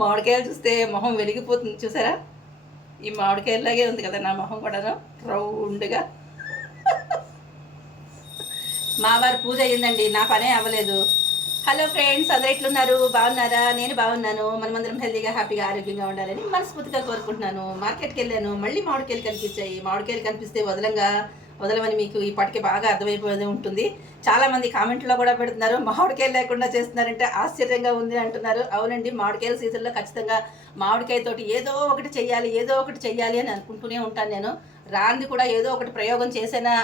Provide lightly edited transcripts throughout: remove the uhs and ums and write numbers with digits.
మామిడికాయలు చూస్తే మొహం వెలిగిపోతుంది చూసారా? ఈ మామిడికాయలాగే ఉంది కదా నా మొహం కూడా రౌండ్గా. మా వారి పూజ అయ్యిందండి, నా పనే అవ్వలేదు. హలో ఫ్రెండ్స్, అందరూ ఎట్లున్నారు? బాగున్నారా? నేను బాగున్నాను. మనమందరం హెల్తీగా హ్యాపీగా ఆరోగ్యంగా ఉండాలని మనస్ఫూర్తిగా కోరుకుంటున్నాను. మార్కెట్కి వెళ్ళాను, మళ్ళీ మామిడికాయలు కనిపించాయి. మామిడికాయలు కనిపిస్తే వదలమని మీకు ఇప్పటికే బాగా అర్థమైపోయి ఉంటుంది. చాలామంది కామెంట్లో కూడా పెడుతున్నారు, మామిడికాయలు లేకుండా చేస్తున్నారంటే ఆశ్చర్యంగా ఉంది అంటున్నారు. అవునండి, మామిడికాయల సీజన్లో ఖచ్చితంగా మామిడికాయతోటి ఏదో ఒకటి చెయ్యాలి అని అనుకుంటూనే ఉంటాను నేను. రాంది కూడా ఏదో ఒకటి ప్రయోగం చేసేనా,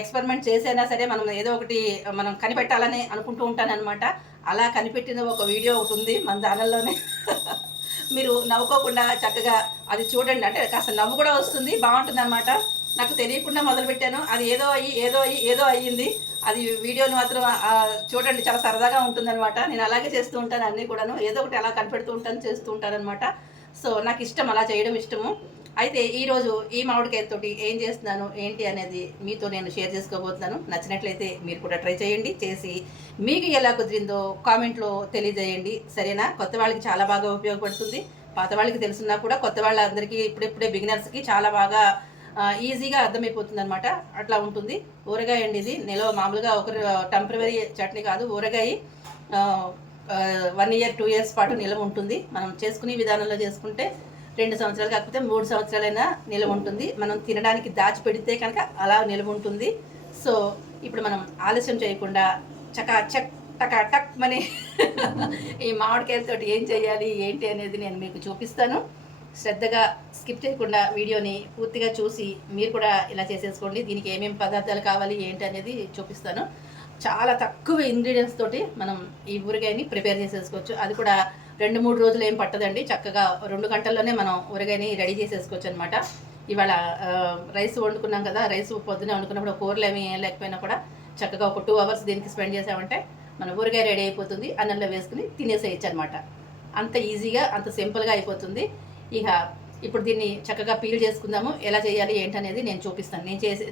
ఎక్స్పెరిమెంట్ చేసైనా సరే మనం ఏదో ఒకటి మనం కనిపెట్టాలని అనుకుంటూ ఉంటాను అనమాట. అలా కనిపెట్టిన ఒక వీడియో ఒకటి ఉంది మన ఛానల్లోనే. మీరు నవ్వుకోకుండా చక్కగా అది చూడండి. అంటే కాస్త నవ్వు కూడా వస్తుంది, బాగుంటుంది అనమాట. నాకు తెలియకుండా మొదలుపెట్టాను, అది ఏదో అయ్యింది. అది వీడియోని మాత్రం చూడండి, చాలా సరదాగా ఉంటుందన్నమాట. నేను అలాగే చేస్తూ ఉంటాను, అన్నీ కూడాను ఏదో ఒకటి అలా కనిపెడుతూ ఉంటాను, చేస్తూ ఉంటాను అనమాట. సో నాకు ఇష్టం, అలా చేయడం ఇష్టము. అయితే ఈరోజు ఈ మామిడికాయతోటి ఏం చేస్తున్నాను ఏంటి అనేది మీతో నేను షేర్ చేసుకోబోతున్నాను. నచ్చినట్లయితే మీరు కూడా ట్రై చేయండి, చేసి మీకు ఎలా కుదిరిందో కామెంట్లో తెలియజేయండి, సరేనా? కొత్త వాళ్ళకి చాలా బాగా ఉపయోగపడుతుంది. పాత వాళ్ళకి తెలుసున్నా కూడా కొత్త వాళ్ళందరికీ ఇప్పుడే బిగినర్స్కి చాలా బాగా ఈజీగా అర్థమైపోతుంది అనమాట. అట్లా ఉంటుంది. ఊరగాయ అండి ఇది. మామూలుగా ఒక టెంపరరీ చట్నీ కాదు, ఊరగాయ 1 year 2 years పాటు నిల్వ ఉంటుంది. మనం చేసుకునే విధానంలో చేసుకుంటే 2 సంవత్సరాలు కాకపోతే 3 సంవత్సరాలైనా నిల్వ ఉంటుంది. మనం తినడానికి దాచి పెడితే కనుక అలా నిల్వ ఉంటుంది. సో ఇప్పుడు మనం ఆలస్యం చేయకుండా టక్ మని ఈ మామిడికాయలతోటి ఏం చేయాలి ఏంటి అనేది నేను మీకు చూపిస్తాను. శ్రద్ధగా స్కిప్ చేయకుండా వీడియోని పూర్తిగా చూసి మీరు కూడా ఇలా చేసేసుకోండి. దీనికి ఏమేమి పదార్థాలు కావాలి ఏంటి అనేది చూపిస్తాను. చాలా తక్కువ ఇంగ్రీడియంట్స్ తోటి మనం ఈ ఊరగాయని ప్రిపేర్ చేసేసుకోవచ్చు. అది కూడా 2-3 రోజులు ఏం పట్టదండి. చక్కగా 2 గంటల్లోనే మనం ఊరగాయని రెడీ చేసేసుకోవచ్చు అనమాట. ఇవాళ రైస్ వండుకున్నాం కదా, రైస్ పొద్దున వండుకున్నప్పుడు కూరలు ఏమి లేకపోయినా కూడా చక్కగా ఒక 2 hours దీనికి స్పెండ్ చేసామంటే మన ఊరగాయ రెడీ అయిపోతుంది. అన్నంలో వేసుకుని తినేసేయచ్చు అనమాట. అంత ఈజీగా, అంత సింపుల్గా అయిపోతుంది. ఇక ఇప్పుడు దీన్ని చక్కగా పీల్ చేసుకుందాము. ఎలా చేయాలి ఏంటనేది నేను చూపిస్తాను.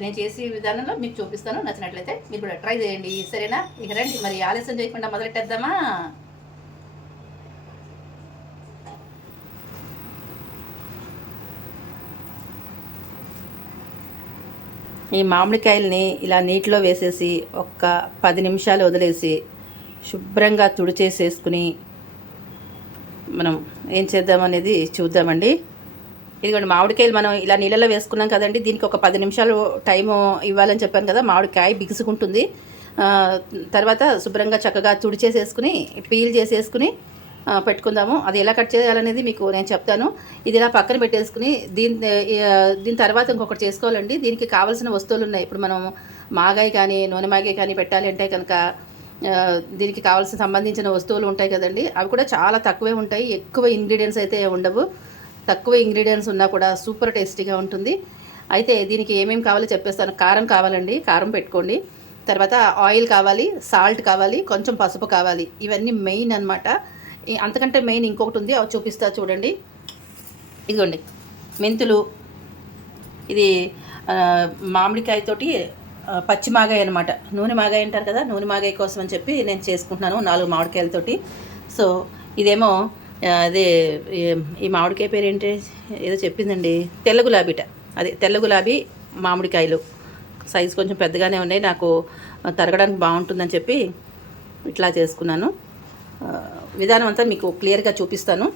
నేను చేసే విధానంలో మీకు చూపిస్తాను. నచ్చినట్లయితే మీరు కూడా ట్రై చేయండి, సరేనా? ఇక రండి, మరి ఆలస్యం చేయకుండా మొదలెట్టేద్దామా? ఈ మామిడికాయల్ని ఇలా నీటిలో వేసేసి ఒక్క 10 నిమిషాలు వదిలేసి శుభ్రంగా తుడిచేసేసుకుని మనం ఏం చేద్దామనేది చూద్దామండి. ఇదిగోండి, మామిడికాయలు మనం ఇలా నీళ్ళలో వేసుకున్నాం కదండి. దీనికి ఒక 10 నిమిషాలు టైము ఇవ్వాలని చెప్పాను కదా. మామిడికాయ బిగుసుకుంటుంది. తర్వాత శుభ్రంగా చక్కగా తుడిచేసేసుకుని పీల్ చేసేసుకుని పెట్టుకుందాము. అది ఎలా కట్ చేయాలనేది మీకు నేను చెప్తాను. ఇది ఇలా పక్కన పెట్టేసుకుని దీని తర్వాత ఇంకొకటి చేసుకోవాలండి. దీనికి కావాల్సిన వస్తువులు ఉన్నాయి. ఇప్పుడు మనం మాగాయ కానీ నూనె మాగాయ కానీ పెట్టాలి అంటే కనుక దీనికి కావాల్సిన సంబంధించిన వస్తువులు ఉంటాయి కదండి. అవి కూడా చాలా తక్కువే ఉంటాయి, ఎక్కువ ఇంగ్రీడియంట్స్ అయితే ఉండవు. తక్కువ ఇంగ్రీడియంట్స్ ఉన్నా కూడా సూపర్ టేస్టీగా ఉంటుంది. అయితే దీనికి ఏమేమి కావాలో చెప్పేస్తాను. కారం కావాలండి, కారం పెట్టుకోండి. తర్వాత ఆయిల్ కావాలి, సాల్ట్ కావాలి, కొంచెం పసుపు కావాలి. ఇవన్నీ మెయిన్ అనమాట. అంతకంటే మెయిన్ ఇంకొకటి ఉంది, అవి చూపిస్తా చూడండి. ఇదిగోండి, మెంతులు. ఇది మామిడికాయతోటి పచ్చి మాగాయ అనమాట. నూనె మాగాయ అంటారు కదా, నూనె మాగాయ కోసం అని చెప్పి నేను చేసుకుంటున్నాను 4 మామిడికాయలతోటి. సో ఇదేమో అదే ఈ మామిడికాయ పేరు ఏంటి ఏదో చెప్పిందండి, తెల్ల గులాబీట. అదే తెల్ల గులాబీ మామిడికాయలు సైజు కొంచెం పెద్దగానే ఉన్నాయి. నాకు తరగడానికి బాగుంటుందని చెప్పి ఇట్లా చేసుకున్నాను. విధానం అంతా మీకు క్లియర్గా చూపిస్తాను.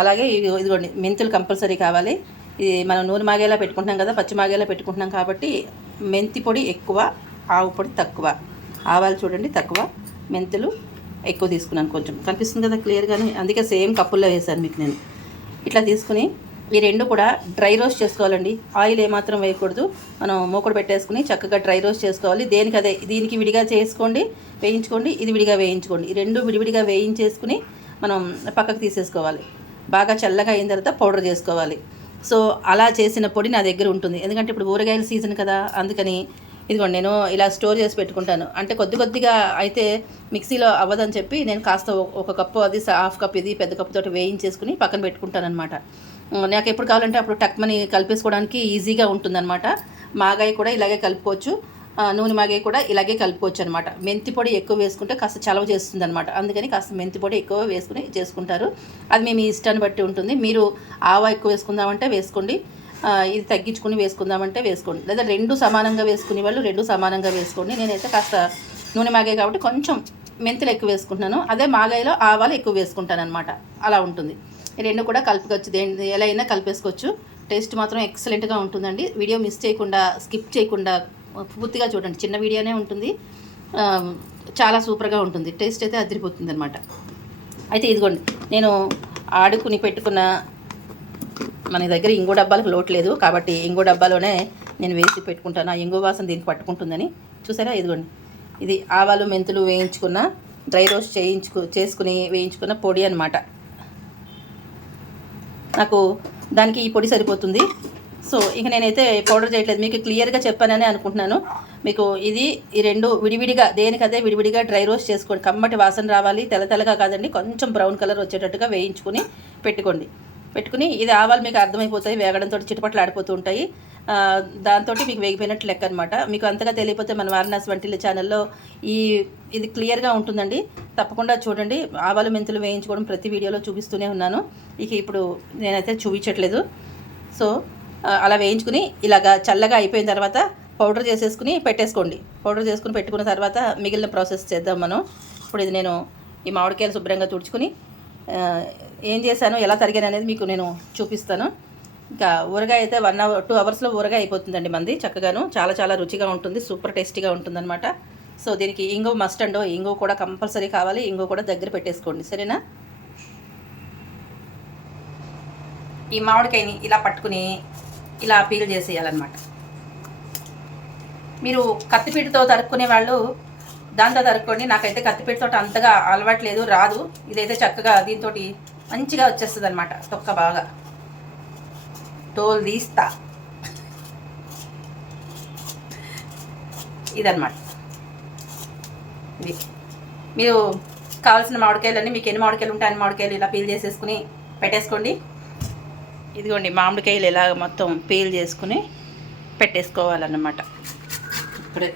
అలాగే ఇదిగోండి, మెంతులు కంపల్సరీ కావాలి. ఇది మనం నూనె మాగేలా పెట్టుకుంటున్నాం కదా, పచ్చి మాగేలా పెట్టుకుంటున్నాం కాబట్టి మెంతి పొడి ఎక్కువ, ఆవు పొడి తక్కువ. ఆవాలు చూడండి తక్కువ, మెంతులు ఎక్కువ తీసుకున్నాను. కొంచెం కనిపిస్తుంది కదా క్లియర్గానే, అందుకే సేమ్ కప్పుల్లో వేసాను మీకు నేను. ఇట్లా తీసుకుని ఈ రెండు కూడా డ్రై రోస్ట్ చేసుకోవాలండి. ఆయిల్ ఏమాత్రం వేయకూడదు. మనం మూకుడు పెట్టేసుకుని చక్కగా డ్రై రోస్ట్ చేసుకోవాలి. దేనికి అదే, దీనికి విడిగా చేసుకోండి, వేయించుకోండి, ఇది విడిగా వేయించుకోండి. ఈ రెండు విడివిడిగా వేయించేసుకుని మనం పక్కకు తీసేసుకోవాలి. బాగా చల్లగా అయిన తర్వాత పౌడర్ చేసుకోవాలి. సో అలా చేసిన పొడి నా దగ్గర ఉంటుంది, ఎందుకంటే ఇప్పుడు ఊరగాయల సీజన్ కదా, అందుకని ఇదిగోండి నేను ఇలా స్టోర్ చేసి పెట్టుకుంటాను. అంటే కొద్దిగా అయితే మిక్సీలో అవ్వదని చెప్పి నేను కాస్త ఒక కప్పు అది, హాఫ్ కప్ ఇది, పెద్ద కప్పుతోటి వేయించేసుకుని పక్కన పెట్టుకుంటాను అనమాట. నాకు ఎప్పుడు కావాలంటే అప్పుడు టక్మని కలిపేసుకోవడానికి ఈజీగా ఉంటుందన్నమాట. మాగాయ కూడా ఇలాగే కలుపుకోవచ్చు. నూనె మాగే కూడా ఇలాగే కలుపుకోవచ్చు అనమాట. మెంతి పొడి ఎక్కువ వేసుకుంటే కాస్త చలవ చేస్తుంది అనమాట. అందుకని కాస్త మెంతి పొడి ఎక్కువ వేసుకుని చేసుకుంటారు. అది మీ ఇష్టాన్ని బట్టి ఉంటుంది. మీరు ఆవా ఎక్కువ వేసుకుందామంటే వేసుకోండి, ఇది తగ్గించుకుని వేసుకుందామంటే వేసుకోండి, లేదా రెండు సమానంగా వేసుకునే వాళ్ళు రెండు సమానంగా వేసుకోండి. నేనైతే కాస్త నూనె మాగే కాబట్టి కొంచెం మెంతులు ఎక్కువ వేసుకుంటున్నాను, అదే మాగాయలో ఆవాలు ఎక్కువ వేసుకుంటాను అనమాట. అలా ఉంటుంది. ఈ రెండు కూడా కలుపుకోవచ్చు, ఎలా అయినా కలిపేసుకోవచ్చు. టేస్ట్ మాత్రం ఎక్సలెంట్గా ఉంటుందండి. వీడియో మిస్ చేయకుండా, స్కిప్ చేయకుండా పూర్తిగా చూడండి. చిన్న వీడియోనే ఉంటుంది, చాలా సూపర్గా ఉంటుంది. టేస్ట్ అయితే అదిరిపోతుంది అనమాట. అయితే ఇదిగోండి, నేను ఆడుకుని పెట్టుకున్న, మన దగ్గర ఇంగు డబ్బాలకు లోటు లేదు కాబట్టి ఇంగు డబ్బాలోనే నేను వేసి పెట్టుకుంటాను. ఆ ఇంగు వాసన దీనికి పట్టుకుంటుందని. చూసారా, ఇదిగోండి, ఇది ఆవాలు మెంతులు వేయించుకున్న, డ్రై రోస్ట్ చేసుకుని వేయించుకున్న పొడి అనమాట. నాకు దానికి ఈ పొడి సరిపోతుంది. సో ఇక నేనైతే పౌడర్ చేయట్లేదు, మీకు క్లియర్గా చెప్పానని అనుకుంటున్నాను. మీకు ఈ రెండు విడివిడిగా, దేనికదే విడివిడిగా డ్రై రోస్ట్ చేసుకోండి. కమ్మటి వాసన రావాలి, తెల్లగా కాదండి, కొంచెం బ్రౌన్ కలర్ వచ్చేటట్టుగా వేయించుకుని పెట్టుకుని ఇది ఆవాలు మీకు అర్థమైపోతాయి, వేగడంతో చిటపట్లు ఆడిపోతూ ఉంటాయి. దాంతో మీకు వేగిపోయినట్టు లెక్క అనమాట. మీకు అంతగా తెలియకపోతే మన వారణాసి వంటిల ఛానల్లో ఇది క్లియర్గా ఉంటుందండి, తప్పకుండా చూడండి. ఆవాలు మెంతులు వేయించుకోవడం ప్రతి వీడియోలో చూపిస్తూనే ఉన్నాను, ఇక ఇప్పుడు నేనైతే చూపించట్లేదు. సో అలా వేయించుకుని ఇలాగా చల్లగా అయిపోయిన తర్వాత పౌడర్ చేసేసుకుని పెట్టేసుకోండి. పౌడర్ చేసుకుని పెట్టుకున్న తర్వాత మిగిలిన ప్రాసెస్ చేద్దాం మనం. ఇప్పుడు ఇది నేను ఈ మామిడికాయలు శుభ్రంగా తుడుచుకుని ఏం చేశాను, ఎలా తరిగాను అనేది మీకు నేను చూపిస్తాను. ఇంకా ఊరగాయ అయితే 1 hour 2 hours ఊరగాయ అయిపోతుందండి మంది. చక్కగాను చాలా రుచిగా ఉంటుంది, సూపర్ టేస్టీగా ఉంటుందన్నమాట. సో దీనికి ఇంగువ మస్ట్ అండ్ ఇంగువ కూడా కంపల్సరీ కావాలి. ఇంగువ కూడా దగ్గర పెట్టేసుకోండి, సరేనా. ఈ మామిడికాయని ఇలా పట్టుకుని ఇలా పీల్ చేసేయాలన్నమాట. మీరు కత్తిపీటతో తరుక్కునే వాళ్ళు దాంతో తరుక్కోండి. నాకైతే కత్తిపీటతో అంతగా అలవాట్లేదు, రాదు. ఇదైతే చక్కగా దీంతో మంచిగా వచ్చేస్తుంది అనమాట. తొక్క బాగా తోలు తీస్తా, ఇదన్నమాట. ఇది మీరు కావాల్సిన మామిడికాయలన్నీ, మీకు ఎన్ని మామిడికాయలు ఉంటాయి అన్ని మామిడికాయలు ఇలా పీల్ చేసేసుకుని పెట్టేసుకోండి. ఇదిగోండి, మామిడికాయలు ఇలా మొత్తం పీల్ చేసుకుని పెట్టేసుకోవాలన్నమాట. ఇప్పుడే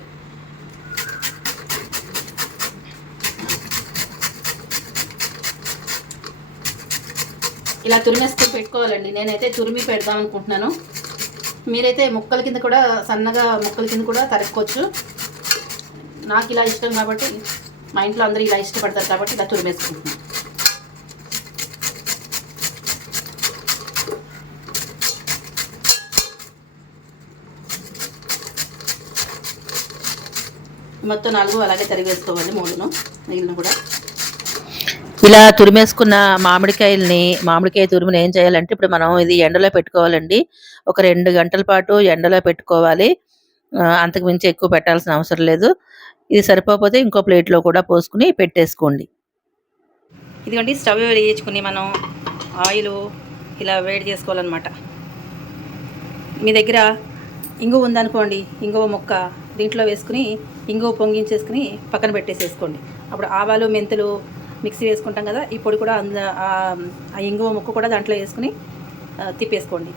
ఇలా తురిమేసుకొని పెట్టుకోవాలండి. నేనైతే తురిమి పెడదాం అనుకుంటున్నాను. మీరైతే ముక్కల కింద కూడా, సన్నగా ముక్కల కింద కూడా తరుక్కోవచ్చు. నాకు ఇలా ఇష్టం కాబట్టి, మా ఇంట్లో అందరూ ఇలా ఇష్టపడతారు కాబట్టి ఇలా తురిమేసుకుంటున్నాను. మొత్తం 4 అలాగే తరిగేసుకోవాలి, 3 మిగిలిన కూడా. ఇలా తురిమేసుకున్న మామిడికాయ తురిమిని ఏం చేయాలంటే, ఇప్పుడు మనం ఇది ఎండలో పెట్టుకోవాలండి. ఒక 2 గంటల పాటు ఎండలో పెట్టుకోవాలి. అంతకు మించి ఎక్కువ పెట్టాల్సిన అవసరం లేదు. ఇది సరిపోతే ఇంకో ప్లేట్లో కూడా పోసుకుని పెట్టేసుకోండి. ఇదిగోండి, స్టవ్ వేయించుకుని మనం ఆయిల్ ఇలా వేడి చేసుకోవాలన్నమాట. మీ దగ్గర ఇంగువ ఉందనుకోండి, ఇంగువ ముక్క దీంట్లో వేసుకుని ఇంగువ పొంగించేసుకుని పక్కన పెట్టేసేసుకోండి. అప్పుడు ఆవాలు మెంతులు మిక్సీ వేసుకుంటాం కదా, ఈ పొడి కూడా ఆ ఇంగువ ముక్క కూడా దాంట్లో వేసుకుని తిప్పేసుకోండి.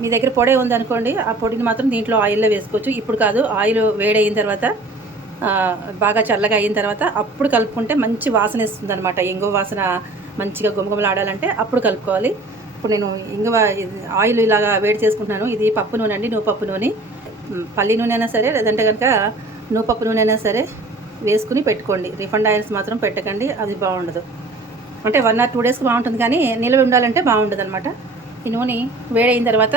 మీ దగ్గర పొడే ఉందనుకోండి, ఆ పొడిని మాత్రం దీంట్లో ఆయిల్లో వేసుకోవచ్చు. ఇప్పుడు కాదు, ఆయిల్ వేడయిన తర్వాత, బాగా చల్లగా అయిన తర్వాత అప్పుడు కలుపుకుంటే మంచి వాసన ఇస్తుంది అనమాట. ఇంగువ వాసన మంచిగా గుమగుమలాడాలంటే అప్పుడు కలుపుకోవాలి. ఇప్పుడు నేను ఇంగువ ఆయిల్ ఇలాగా వేడి చేసుకుంటున్నాను. ఇది పప్పు నూనె అండి, నువ్వుపప్పు నూనె. పల్లి నూనె అయినా సరే, లేదంటే కనుక నువ్వుపప్పు నూనె అయినా సరే వేసుకుని పెట్టుకోండి. రిఫండ్ ఆయిల్స్ మాత్రం పెట్టకండి, అది బాగుండదు. అంటే 1 or 2 daysకి బాగుంటుంది, కానీ నిల్వ ఉండాలంటే బాగుండదు అనమాట. ఈ నూనె వేడైన తర్వాత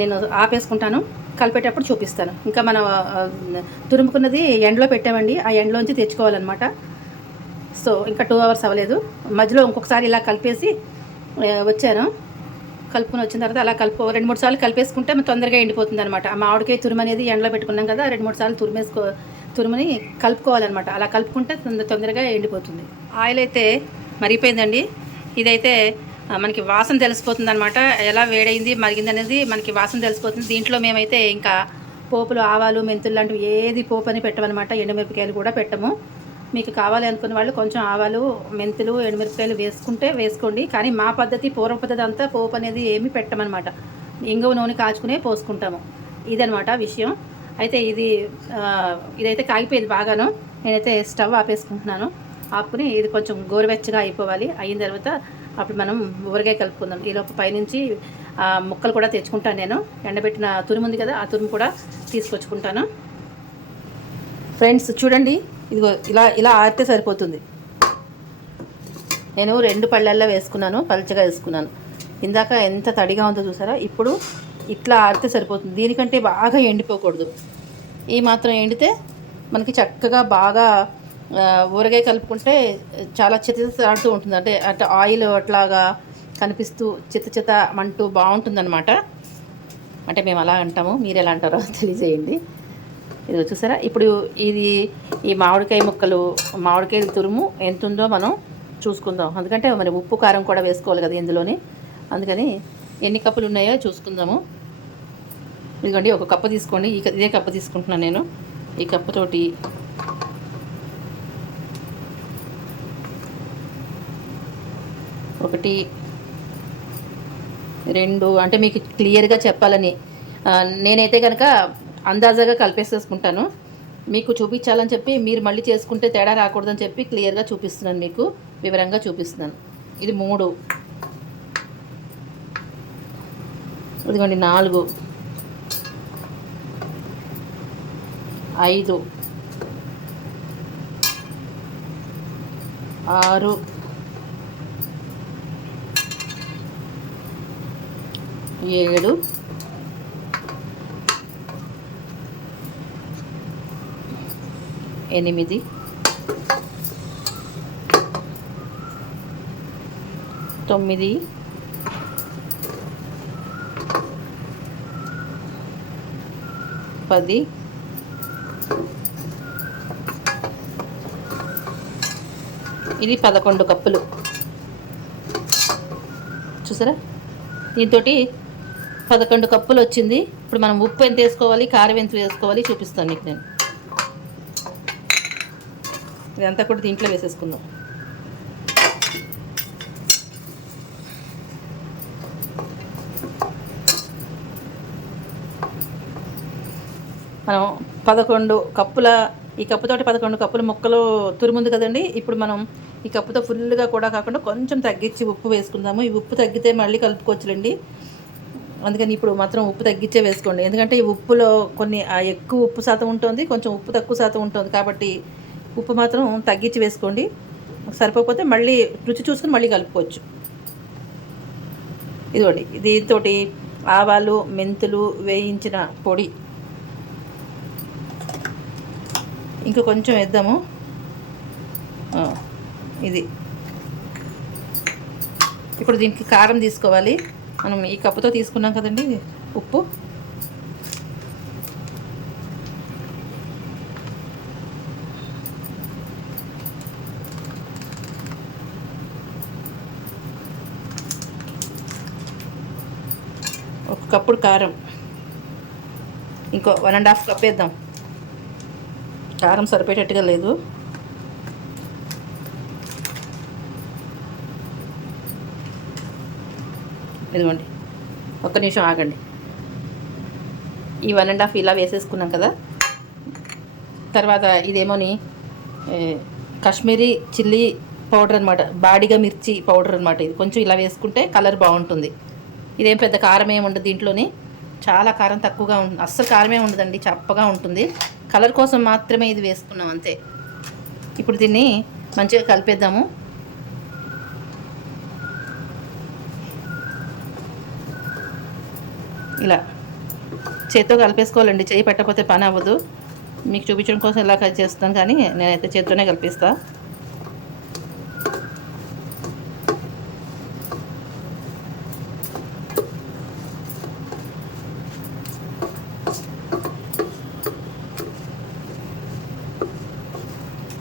నేను ఆపేసుకుంటాను, కలిపేటప్పుడు చూపిస్తాను. ఇంకా మనం తురుముకున్నది ఎండలో పెట్టామండి, ఆ ఎండలోంచి తెచ్చుకోవాలన్నమాట. సో ఇంకా 2 hours అవ్వలేదు. మధ్యలో ఇంకొకసారి ఇలా కలిపేసి వచ్చాను. కలుపుకొని వచ్చిన తర్వాత అలా 2-3 సార్లు కలిపేసుకుంటే తొందరగా ఎండిపోతుంది అనమాట. ఆ మామిడికాయ తురుము అనేది ఎండలో పెట్టుకున్నాం కదా, 2-3 సార్లు తురుముని కలుపుకోవాలన్నమాట. అలా కలుపుకుంటే తొందరగా ఎండిపోతుంది. ఆయిల్ అయితే మరిగిపోయిందండి. ఇదైతే మనకి వాసన తెలిసిపోతుంది అనమాట, ఎలా వేడైంది మరిగింది అనేది మనకి వాసన తెలిసిపోతుంది. దీంట్లో మేమైతే ఇంకా పోపులు, ఆవాలు మెంతులు లాంటివి ఏది పోపు అని పెట్టమన్నమాట. ఎండుమిరపకాయలు కూడా పెట్టము. మీకు కావాలి అనుకున్న వాళ్ళు కొంచెం ఆవాలు, మెంతులు, ఎండుమిరపకాయలు వేసుకోండి. కానీ మా పద్ధతి, పూర్వ పద్ధతి అంతా పోపు అనేది ఏమి పెట్టమన్నమాట. ఇంగువ నూనె కాచుకునే పోసుకుంటాము. ఇదనమాట విషయం. అయితే ఇదైతే కాగిపోయింది బాగాను. నేనైతే స్టవ్ ఆపేసుకుంటున్నాను. ఆపుకుని ఇది కొంచెం గోరువెచ్చగా అయిపోవాలి. అయిన తర్వాత అప్పుడు మనం ఊరగాయ కలుపుకుందాం. ఈలోపు పైనుంచి ముక్కలు కూడా తెచ్చుకుంటాను. నేను ఎండబెట్టిన తురుము ఉంది కదా, ఆ తురుము కూడా తీసుకొచ్చుకుంటాను. ఫ్రెండ్స్ చూడండి, ఇదిగో ఇలా ఆరితే సరిపోతుంది. నేను 2 పళ్ళల్లో వేసుకున్నాను, పల్చగా వేసుకున్నాను. ఇందాక ఎంత తడిగా ఉందో చూసారా. ఇప్పుడు ఇట్లా ఆరితే సరిపోతుంది. దీనికంటే బాగా ఎండిపోకూడదు. ఈ మాత్రం ఎండితే మనకి చక్కగా బాగా ఊరగాయ కలుపుకుంటే చాలా చితచితలాడుతూ ఉంటుంది. అంటే ఆయిల్ అట్లాగా కనిపిస్తూ చిత మంటూ బాగుంటుందన్నమాట. అంటే మేము అలా అంటాము, మీరు ఎలా అంటారో తెలియజేయండి. ఇది చూసారా. ఇప్పుడు ఈ మామిడికాయ ముక్కలు, మామిడికాయ తురుము ఎంత ఉందో మనం చూసుకుందాం. ఎందుకంటే మరి ఉప్పు కారం కూడా వేసుకోవాలి కదా ఇందులోని. అందుకని ఎన్ని కప్పులు ఉన్నాయో చూసుకుందాము. ఇదిగోండి, 1 కప్పు తీసుకోండి. ఇదే కప్పు తీసుకుంటున్నాను నేను. ఈ కప్పుతోటి 1, 2 అంటే మీకు క్లియర్గా చెప్పాలని నేనైతే కనుక అందాజాగా కలిపేసేసుకుంటాను. మీకు చూపించాలని చెప్పి మీరు మళ్ళీ చేసుకుంటే తేడా రాకూడదని చెప్పి క్లియర్గా చూపిస్తున్నాను, మీకు వివరంగా చూపిస్తున్నాను. ఇది 3, ఇదిగోండి 4, 5, 6, 7, 8, 9, 10, ఇది 11 కప్పులు. చూసారా, దీంతో 11 కప్పులు వచ్చింది. ఇప్పుడు మనం ఉప్పు ఎంత వేసుకోవాలి, కారం ఎంత వేసుకోవాలి చూపిస్తాను మీకు నేను. ఇదంతా కూడా దీంట్లో వేసేసుకుందాం. మనం 11 కప్పుల, ఈ కప్పుతోటి 11 కప్పుల ముక్కలు తురుముంది కదండి. ఇప్పుడు మనం ఈ కప్పుతో ఫుల్గా కూడా కాకుండా కొంచెం తగ్గించి ఉప్పు వేసుకుందాము. ఈ ఉప్పు తగ్గితే మళ్ళీ కలుపుకోవచ్చులేండి. అందుకని ఇప్పుడు మాత్రం ఉప్పు తగ్గించే వేసుకోండి. ఎందుకంటే ఈ ఉప్పులో కొన్ని ఎక్కువ ఉప్పు శాతం ఉంటుంది, కొంచెం ఉప్పు తక్కువ శాతం ఉంటుంది. కాబట్టి ఉప్పు మాత్రం తగ్గించి వేసుకోండి. సరిపోతే మళ్ళీ రుచి చూసుకుని మళ్ళీ కలుపుకోవచ్చు. ఇదిగోండి, దీంతో ఆవాలు, మెంతులు వేయించిన పొడి ఇంకో కొంచెం వేద్దాము. ఇది ఇప్పుడు దీనికి కారం తీసుకోవాలి. మనం ఈ కప్పుతో తీసుకున్నాం కదండి ఉప్పు. ఒక కప్పుడు కారం, ఇంకో 1.5 కప్ వేద్దాం. కారం సరిపోయేటట్టుగా లేదు. ఇదిగోండి, ఒక్క నిమిషం ఆగండి. ఈ 1.5 ఇలా వేసేసుకున్నాం కదా. తర్వాత ఇదేమోని కాశ్మీరీ చిల్లీ పౌడర్ అనమాట, బాడిగా మిర్చి పౌడర్ అనమాట. ఇది కొంచెం ఇలా వేసుకుంటే కలర్ బాగుంటుంది. ఇదేం పెద్ద కారం ఏమి ఉండదు దీంట్లోని, చాలా కారం తక్కువగా ఉంటుంది. అస్సలు కారమే ఉండదండి, చప్పగా ఉంటుంది. కలర్ కోసం మాత్రమే ఇది వేసుకున్నాం అంతే. ఇప్పుడు దీన్ని మంచిగా కలిపేద్దాము. ఇలా చేత్తో కలిపేసుకోవాలండి, చేయి పెట్టకపోతే పని అవ్వదు. మీకు చూపించడం కోసం ఇలా చేస్తాను, కానీ నేనైతే చేత్తోనే కలిపిస్తాను.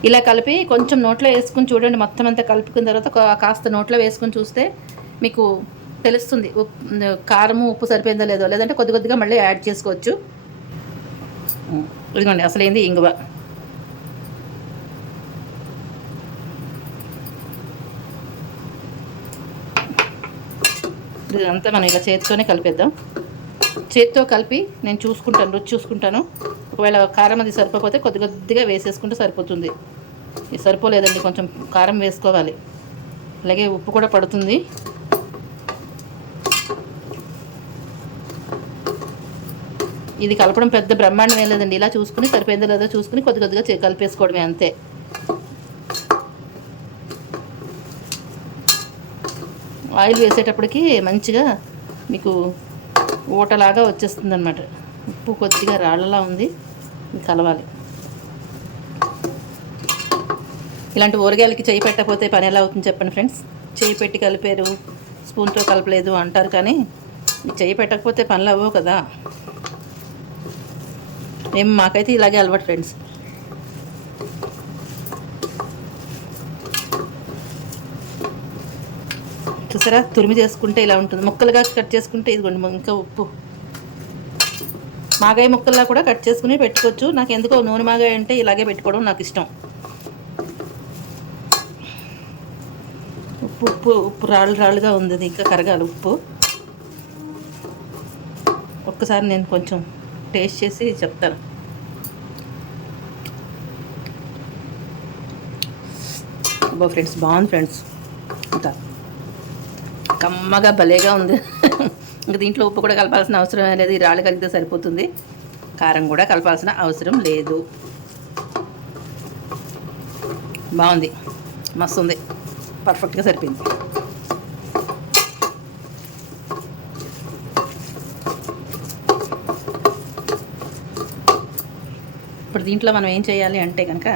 ఇలా కలిపి కొంచెం నోట్లో వేసుకుని చూడండి. మొత్తం అంతా కలుపుకున్న తర్వాత కాస్త నోట్లో వేసుకుని చూస్తే మీకు తెలుస్తుంది కారము ఉప్పు సరిపోయిందో లేదో. లేదంటే కొద్దిగా మళ్ళీ యాడ్ చేసుకోవచ్చు. ఇదిగోండి, అసలేంది ఇంగువ. ఇదంతా మనం ఇలా చేతితోనే కలిపేద్దాం. చేత్తో కలిపి నేను చూసుకుంటాను, రుచి చూసుకుంటాను. ఒకవేళ కారం అది సరిపోతే కొద్ది కొద్దిగా వేసేసుకుంటే సరిపోతుంది. ఇది సరిపోలేదండి, కొంచెం కారం వేసుకోవాలి. అలాగే ఉప్పు కూడా పడుతుంది. ఇది కలపడం పెద్ద బ్రహ్మాండం ఏం లేదండి. ఇలా చూసుకుని సరిపోయిందో లేదో చూసుకుని కొద్ది కొద్దిగా కలిపేసుకోవడమే అంతే. ఆయిల్ వేసేటప్పటికి మంచిగా మీకు ఊటలాగా వచ్చేస్తుంది అనమాట. ఉప్పు కొద్దిగా రాళ్ళలా ఉంది, కలవాలి. ఇలాంటి ఊరగాయలకి చేయి పెట్టకపోతే పని ఎలా అవుతుంది చెప్పండి ఫ్రెండ్స్. చేయి పెట్టి కలిపారు, స్పూన్తో కలపలేదు అంటారు, కానీ చేయి పెట్టకపోతే పనులు అవ్వవు కదా. మాకైతే ఇలాగే అలవాటు ఫ్రెండ్స్. చూసారా, తురిమి చేసుకుంటే ఇలా ఉంటుంది. ముక్కలుగా కట్ చేసుకుంటే ఇదిగోండి ఇంకా ఉప్పు. మాగాయ ముక్కల్లా కూడా కట్ చేసుకుని పెట్టుకోవచ్చు. నాకు ఎందుకో నూనె మాగాయ అంటే ఇలాగే పెట్టుకోవడం నాకు ఇష్టం. ఉప్పు ఉప్పు ఉప్పు రాళ్ళుగా ఉంది, అది ఇంకా కరగాలి ఉప్పు. ఒక్కసారి నేను కొంచెం టేస్ట్ చేసి చెప్తాను. ఫ్రెండ్స్ బాగుంది ఫ్రెండ్స్, ఇంకా కమ్మగా భలేగా ఉంది. ఇంకా దీంట్లో ఉప్పు కూడా కలపాల్సిన అవసరం లేదు. ఈ రాళ్ళు కలిగితే సరిపోతుంది. కారం కూడా కలపాల్సిన అవసరం లేదు. బాగుంది, మస్తు ఉంది, పర్ఫెక్ట్గా సరిపోయింది. ఇప్పుడు దీంట్లో మనం ఏం చేయాలి అంటే కనుక,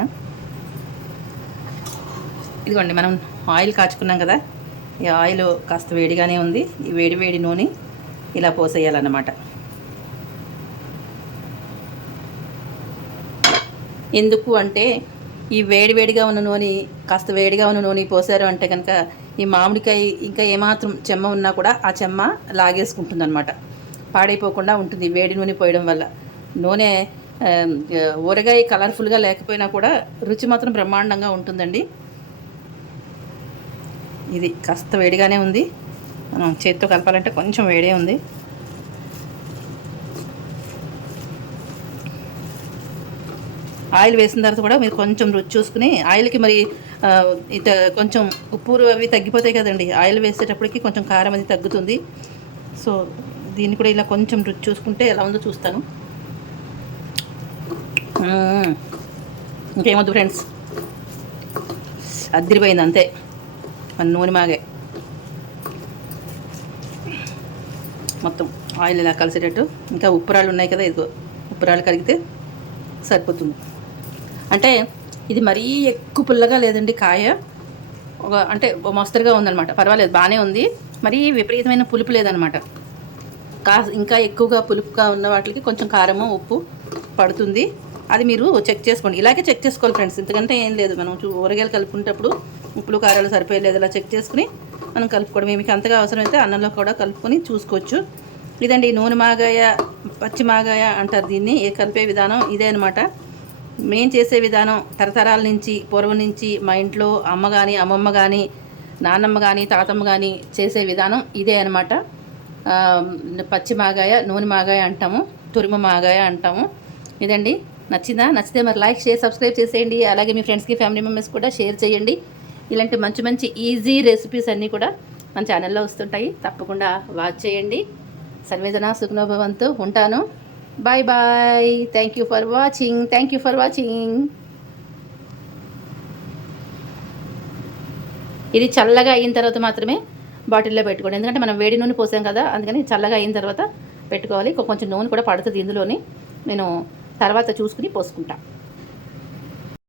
ఇదిగోండి మనం ఆయిల్ కాచుకున్నాం కదా, ఈ ఆయిల్ కాస్త వేడిగానే ఉంది. ఈ వేడి నూనె ఇలా పోసేయాలన్నమాట. ఎందుకు అంటే ఈ వేడిగా ఉన్న నూనె, కాస్త వేడిగా ఉన్న నూనె పోసారు అంటే కనుక ఈ మామిడికాయ ఇంకా ఏమాత్రం చెమ్మ ఉన్నా కూడా ఆ చెమ్మ లాగేసుకుంటుంది అనమాట, పాడైపోకుండా ఉంటుంది వేడి నూనె పోయడం వల్ల. నూనె ఊరగాయ కలర్ఫుల్గా లేకపోయినా కూడా రుచి మాత్రం బ్రహ్మాండంగా ఉంటుందండి. ఇది కాస్త వేడిగానే ఉంది, మనం చేతితో కలపాలంటే కొంచెం వేడే ఉంది. ఆయిల్ వేసిన తర్వాత కూడా మీరు కొంచెం రుచి చూసుకుని, ఆయిల్కి మరి కొంచెం ఉప్పు అవి తగ్గిపోతాయి కదండి, ఆయిల్ వేసేటప్పటికి కొంచెం కారం అది తగ్గుతుంది. సో దీన్ని కూడా ఇలా కొంచెం రుచి చూసుకుంటే ఎలా ఉందో చూస్తాను. ఇంకేమొద్దు ఫ్రెండ్స్, అదిరిపోయింది అంతే. మన నూనె మాగే మొత్తం ఆయిల్ ఇలా కలిసేటట్టు. ఇంకా ఉప్పురాళ్ళు ఉన్నాయి కదా, ఇదిగో ఉప్పురాళ్ళు కలిగితే సరిపోతుంది. అంటే ఇది మరీ ఎక్కువ పుల్లగా లేదండి కాయ, అంటే మోస్తరుగా ఉందన్నమాట, పర్వాలేదు బాగానే ఉంది. మరీ విపరీతమైన పులుపు లేదనమాట. ఇంకా ఎక్కువగా పులుపుగా ఉన్న వాటికి కొంచెం కారము ఉప్పు పడుతుంది. అది మీరు చెక్ చేసుకోండి, ఇలాగే చెక్ చేసుకోవాలి ఫ్రెండ్స్. ఎందుకంటే ఏం లేదు, మనం ఊరగాయలు కలుపుకునేటప్పుడు ఉప్పులు కారాలు సరిపోయలేదు ఇలా చెక్ చేసుకుని మనం కలుపుకోవడం. మీకు అంతగా అవసరమైతే అన్నంలో కూడా కలుపుకొని చూసుకోవచ్చు. ఇదండి నూనె మాగాయ, పచ్చి మాగాయ అంటారు దీన్ని. కలిపే విధానం ఇదే అనమాట. మేము చేసే విధానం తరతరాల నుంచి, పూర్వం నుంచి మా ఇంట్లో అమ్మ కానీ, అమ్మమ్మ కానీ, నాన్నమ్మ కానీ, తాతమ్మ కానీ చేసే విధానం ఇదే అనమాట. పచ్చి మాగాయ, నూనె మాగాయ అంటాము, తురిమ మాగాయ అంటాము. ఇదండి. నచ్చిందా? నచ్చితే మరి లైక్, షేర్, సబ్స్క్రైబ్ చేసేయండి. అలాగే మీ ఫ్రెండ్స్కి, ఫ్యామిలీ మెంబర్స్ కూడా షేర్ చేయండి. ఇలాంటి మంచి మంచి ఈజీ రెసిపీస్ అన్నీ కూడా మన ఛానల్లో వస్తుంటాయి, తప్పకుండా వాచ్ చేయండి. సర్వేజన సుఖనో భవంతు. ఉంటాను. Bye bye. Thank you for watching. ఇది చల్లగా అయిన తర్వాత మాత్రమే బాటిల్లో పెట్టుకోండి, ఎందుకంటే మనం వేడి నూనె పోసాం కదా, అందుకని చల్లగా అయిన తర్వాత పెట్టుకోవాలి. కొంచెం నూనె కూడా పడుతుంది ఇందులోని, నేను తర్వాత చూసుకుని పోసుకుంటా.